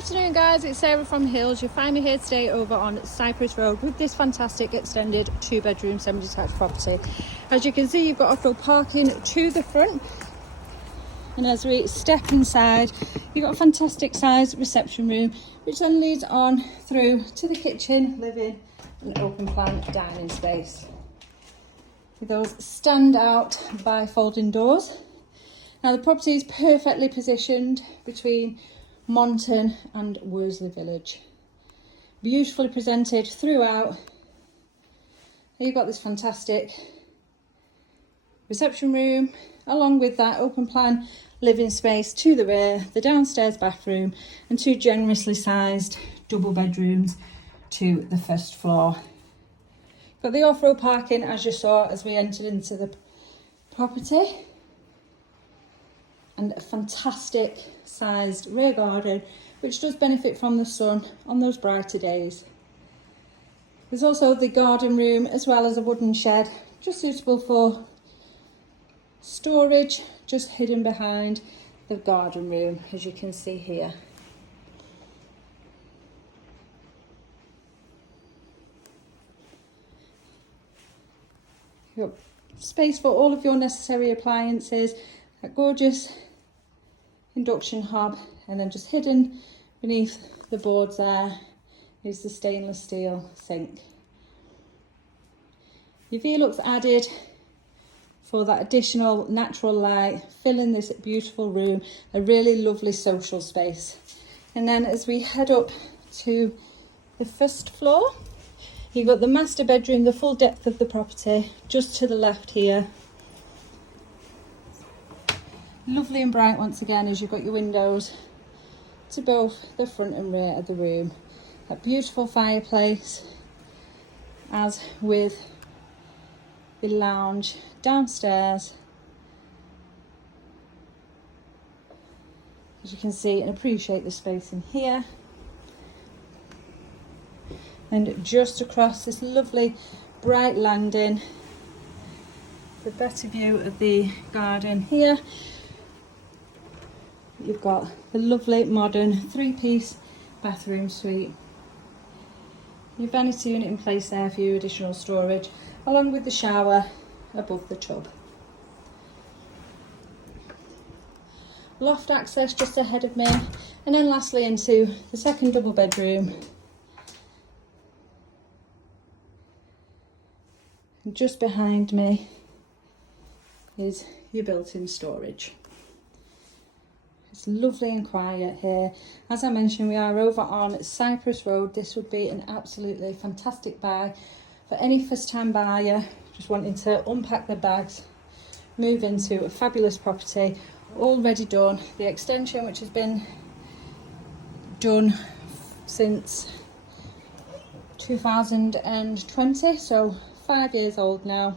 Good afternoon guys, it's Sarah from Hills. You'll find me here today over on Cypress Road with this fantastic extended 2-bedroom semi-detached property. As you can see, you've got off-road parking to the front, and as we step inside, you've got a fantastic sized reception room which then leads on through to the kitchen, living and open plan dining space with those standout bi-folding doors. Now the property is perfectly positioned between Monton and Worsley Village. Beautifully presented throughout. You've got this fantastic reception room, along with that open plan living space to the rear, the downstairs bathroom, and 2 generously sized double bedrooms to the first floor. Got the off-road parking as you saw as we entered into the property, and a fantastic sized rear garden which does benefit from the sun on those brighter days. There's also the garden room as well as a wooden shed just suitable for storage, just hidden behind the garden room, as you can see here. You've got space for all of your necessary appliances, that gorgeous induction hob, and then just hidden beneath the boards there is the stainless steel sink. UV looks added for that additional natural light, filling this beautiful room, a really lovely social space. And then as we head up to the first floor, you've got the master bedroom, the full depth of the property, just to the left here. Lovely and bright once again, as you've got your windows to both the front and rear of the room. That beautiful fireplace, as with the lounge downstairs, as you can see and appreciate the space in here. And just across this lovely bright landing, the better view of the garden here, you've got the lovely modern 3-piece bathroom suite. Your vanity unit in place there for your additional storage, along with the shower above the tub. Loft access just ahead of me, and then lastly into the second double bedroom. And just behind me is your built-in storage. It's lovely and quiet here. As I mentioned, we are over on Cypress Road. This would be an absolutely fantastic buy for any first-time buyer just wanting to unpack their bags, move into a fabulous property, already done. The extension, which has been done since 2020, so 5 years old now,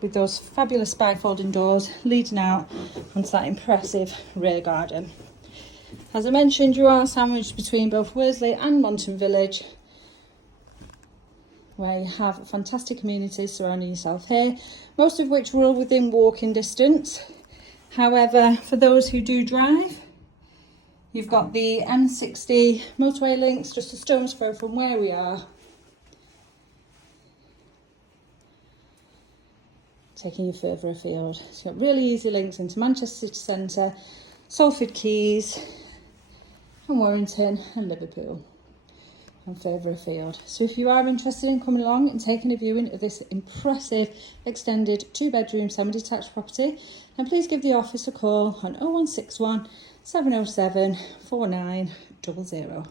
with those fabulous bi-folding doors leading out onto that impressive rear garden. As I mentioned, you are sandwiched between both Worsley and Monton Village, where you have fantastic communities surrounding yourself here, most of which are all within walking distance. However, for those who do drive, you've got the M30 motorway links just a stone's throw from where we are, taking you further afield. So you've got really easy links into Manchester City Centre, Salford Quays, and Warrington and Liverpool, and further afield. So if you are interested in coming along and taking a viewing of this impressive extended 2-bedroom semi-detached property, then please give the office a call on 0161 707 4900.